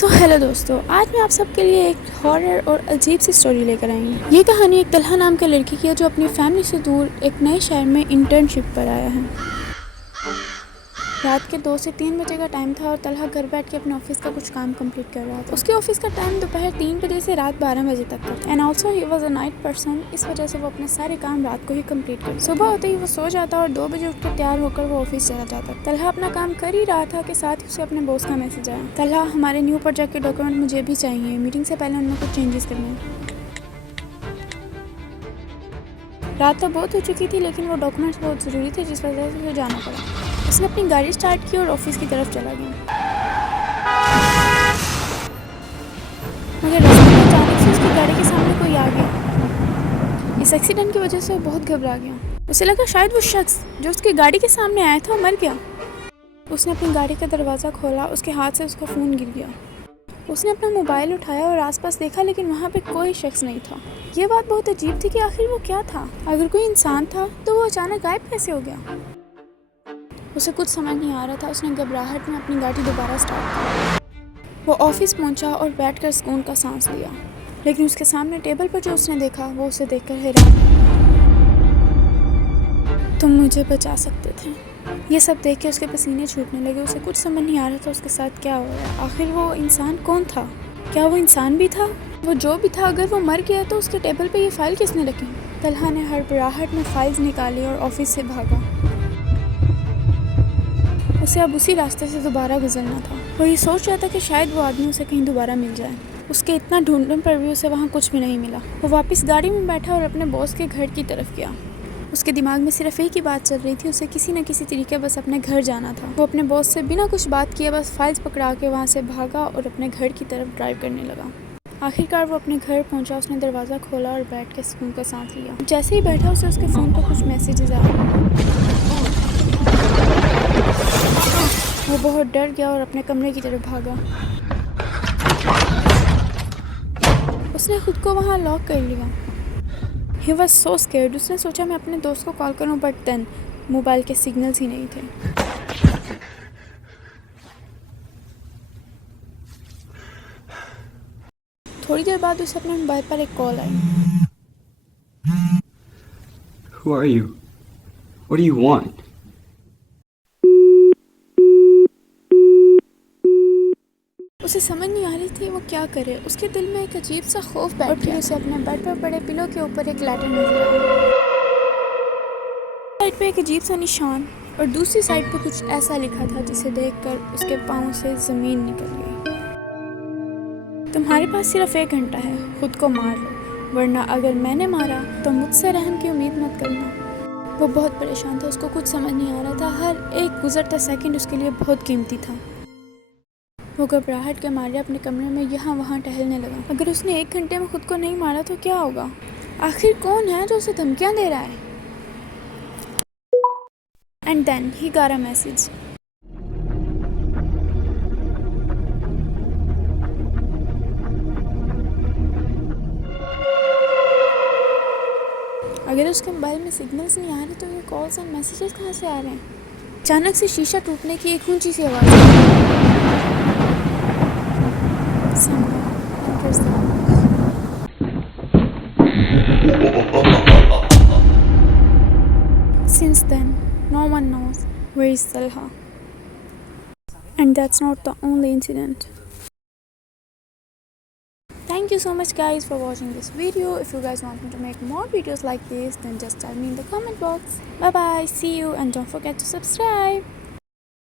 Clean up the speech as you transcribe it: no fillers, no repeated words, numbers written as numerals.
So hello दोस्तों, आज मैं आप सबके लिए एक हॉरर और अजीब सी स्टोरी लेकर आई हूँ। ये कहानी एक तलहा नाम के लड़की की है जो अपनी फैमिली से दूर एक नए शहर में इंटर्नशिप पर आया है। रात के 2 से 3 बजे का टाइम था और तलहा घर बैठ के अपने ऑफिस का कुछ काम कंप्लीट कर रहा था। उसके ऑफिस का टाइम दोपहर 3 बजे से रात 12 बजे तक का था। And also he was a night person, इस वजह से वो अपने सारे काम रात को ही कंप्लीट कर। सुबह होते ही वो सो जाता और 2 बजे उठकर तैयार होकर वो ऑफिस चला जाता। तलहा अपना काम कर ही रहा था कि साथ ही उसे अपने बॉस का मैसेज आया, तलहा हमारे न्यू प्रोजेक्ट के डॉक्यूमेंट मुझे भी चाहिए, मीटिंग से पहले उनमें कुछ चेंजेस करने हैं। रात तो बहुत हो चुकी थी लेकिन वो डॉक्यूमेंट्स बहुत ज़रूरी थे जिस वजह से उसे जाना पड़ा। उसने अपनी गाड़ी स्टार्ट की और ऑफिस की तरफ चला गया, मगर रास्ते में अचानक से उसकी गाड़ी के सामने कोई आ गया। इस एक्सीडेंट की वजह से वो बहुत घबरा गया। उसे लगा शायद वो शख्स जो उसकी गाड़ी के सामने आया था वो मर गया। उसने अपनी गाड़ी का दरवाज़ा खोला, उसके हाथ से उसका फ़ोन गिर गया। उसने अपना मोबाइल उठाया और आसपास देखा लेकिन वहाँ पे कोई शख्स नहीं था। ये बात बहुत अजीब थी कि आखिर वो क्या था। अगर कोई इंसान था तो वो अचानक गायब कैसे हो गया। उसे कुछ समझ नहीं आ रहा था। उसने घबराहट में अपनी गाड़ी दोबारा स्टार्ट की। वो ऑफिस पहुंचा और बैठकर सुकून का सांस लिया, लेकिन उसके सामने टेबल पर जो उसने देखा वो उसे देखकर हैरान हो गया। तुम मुझे बचा सकते थे। ये सब देख के उसके पसीने छूटने लगे। उसे कुछ समझ नहीं आ रहा था उसके साथ क्या हो रहा है। आखिर वो इंसान कौन था? क्या वो इंसान भी था? वो जो भी था, अगर वो मर गया तो उसके टेबल पे ये फाइल किसने रखी? तलहा ने हड़बड़ाहट में फाइल्स निकाली और ऑफिस से भागा। उसे अब उसी रास्ते से दोबारा गुजरना था। वो ये सोच रहा था कि शायद वो आदमी उसे कहीं दोबारा मिल जाए। उसके इतना ढूंढने पर भी उसे वहाँ कुछ भी नहीं मिला। वो वापस गाड़ी में बैठा और अपने बॉस के घर की तरफ गया। उसके दिमाग में सिर्फ एक ही बात चल रही थी, उसे किसी न किसी तरीके बस अपने घर जाना था। वो अपने बॉस से बिना कुछ बात किए बस फाइल्स पकड़ा के वहाँ से भागा और अपने घर की तरफ ड्राइव करने लगा। आखिरकार वो अपने घर पहुँचा। उसने दरवाज़ा खोला और बैठ के सुकून का सांस लिया। जैसे ही बैठा उसे उसके फ़ोन पर कुछ मैसेजेस आए। वो बहुत डर गया और अपने कमरे की तरफ भागा। उसने खुद को वहाँ लॉक कर लिया। He was so scared. उसने सोचा मैं अपने दोस्त को कॉल करूँ, बट देन मोबाइल के सिग्नल्स ही नहीं थे। थोड़ी देर बाद उसे अपने मोबाइल पर एक call I. Who are you? What do you want? उसे समझ नहीं आ रही थी वो क्या करे। उसके दिल में एक अजीब सा खौफ बैठ गया। उसे अपने बेड पर पड़े पिलो के ऊपर एक लेटर नजर आया। साइड पे एक अजीब सा निशान और दूसरी साइड पे कुछ ऐसा लिखा था जिसे देखकर उसके पाँव से ज़मीन निकल गई। तुम्हारे पास सिर्फ 1 घंटा है, खुद को मार लो, वरना अगर मैंने मारा तो मुझसे रहम की उम्मीद मत करना। वो बहुत परेशान था। उसको कुछ समझ नहीं आ रहा था। हर एक गुजरता सेकंड उसके लिए बहुत कीमती था। वो घबराहट के मारे अपने कमरे में यहाँ वहाँ टहलने लगा। अगर उसने 1 घंटे में खुद को नहीं मारा तो क्या होगा? आखिर कौन है जो उसे धमकियाँ दे रहा है? And then he got a message. अगर उसके मोबाइल में सिग्नल्स नहीं आ रहे तो ये कॉल्स एंड मैसेजेस कहाँ से आ रहे हैं? अचानक से शीशा टूटने की एक ऊंची सी आवाज़ आई। Since then, no one knows where is Talha. And that's not the only incident. Thank you so much guys for watching this video. If you guys want me to make more videos like this, then just tell me in the comment box. Bye bye, see you, and don't forget to subscribe.